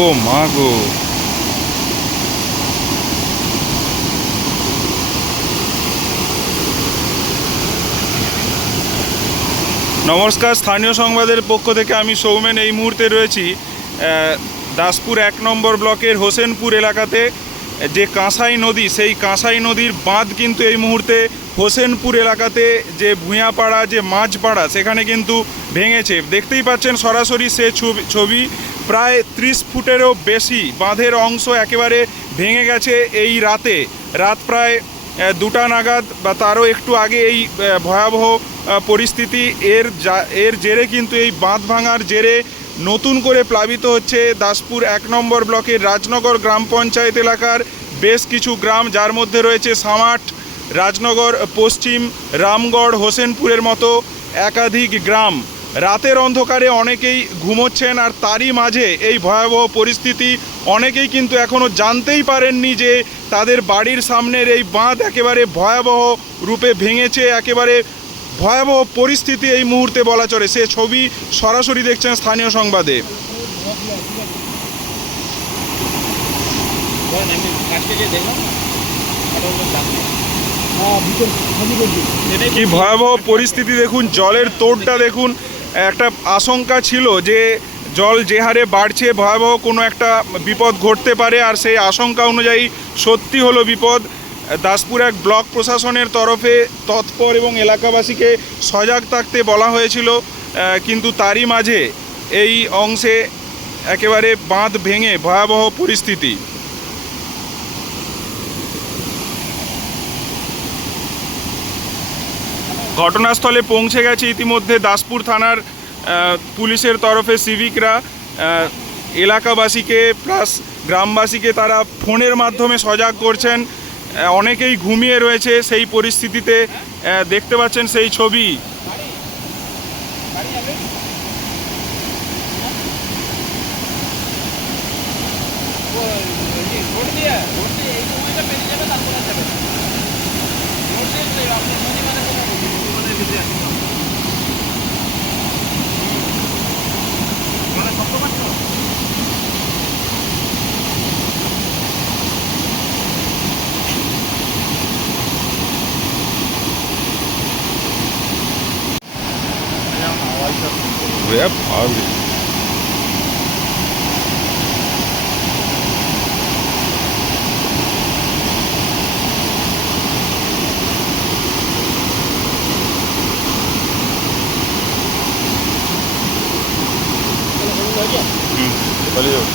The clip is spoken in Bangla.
গো মা গো নমস্কার, স্থানীয় সংবাদের পক্ষ থেকে আমি সৌমেন। এই মুহূর্তে রয়েছি দাসপুর এক নম্বর ব্লকের হোসেনপুর এলাকাতে। যে কাঁসাই নদী, সেই কাঁসাই নদীর বাঁধ কিন্তু এই মুহূর্তে হোসেনপুর এলাকাতে যে ভূঁয়াপাড়া যে মাঝপাড়া, সেখানে কিন্তু ভেঙেছে। দেখতেই পাচ্ছেন সরাসরি সে ছবি প্রায় ত্রিশ ফুটেরও বেশি বাঁধের অংশ একেবারে ভেঙে গেছে এই রাতে। রাত প্রায় দুটা নাগাদ বা তারও একটু আগে এই ভয়াবহ পরিস্থিতি। এর এর জেরে কিন্তু এই বাঁধ ভাঙার জেরে নতুন করে প্লাবিত হচ্ছে দাসপুর এক নম্বর ব্লকের রাজনগর গ্রাম পঞ্চায়েত এলাকার বেশ কিছু গ্রাম, যার মধ্যে রয়েছে সামাট রাজনগর, পশ্চিম, রামগড়, হোসেনপুরের মতো একাধিক গ্রাম রাতের অন্ধকারে অনেকেই ঘুমোচ্ছেন আর তারই মাঝে এই ভয়াবহ পরিস্থিতি অনেকেই কিন্তু এখনও জানতেই পারেননি যে তাদের বাড়ির সামনের এই বাঁধ একেবারে ভয়াবহ রূপে ভেঙেছে, একেবারে ভয়াবহ পরিস্থিতি এই মুহূর্তে বলা চলে। সে ছবি সরাসরি দেখছেন স্থানীয় সংবাদে। কি ভয়াবহ পরিস্থিতি দেখুন, জলের তোড়টা দেখুন, একটা আশঙ্কা ছিল যে জল যে হারে বাড়ছে, ভয়াবহ কোনো একটা বিপদ ঘটতে পারে, আর সেই আশঙ্কা অনুযায়ী সত্যি হলো বিপদ। দাসপুর এক ব্লক প্রশাসনের তরফে তৎপর এবং এলাকাবাসীকে সজাগ থাকতে বলা হয়েছিল কিন্তু তারই মাঝে এই অংশে একেবারে বাঁধ ভেঙে ভয়াবহ পরিস্থিতি। ঘটনাস্থলে পৌঁছে গেছে ইতিমধ্যে দাসপুর থানার পুলিশের তরফে সিভিকরা এলাকাবাসীকে প্লাস গ্রামবাসীকে তারা ফোনের মাধ্যমে সজাগ করছেন। অনেকেই ঘুমিয়ে রয়েছে, সেই পরিস্থিতিতে দেখতে পাচ্ছেন সেই ছবি। Buraya abi. Hı, böyle yok.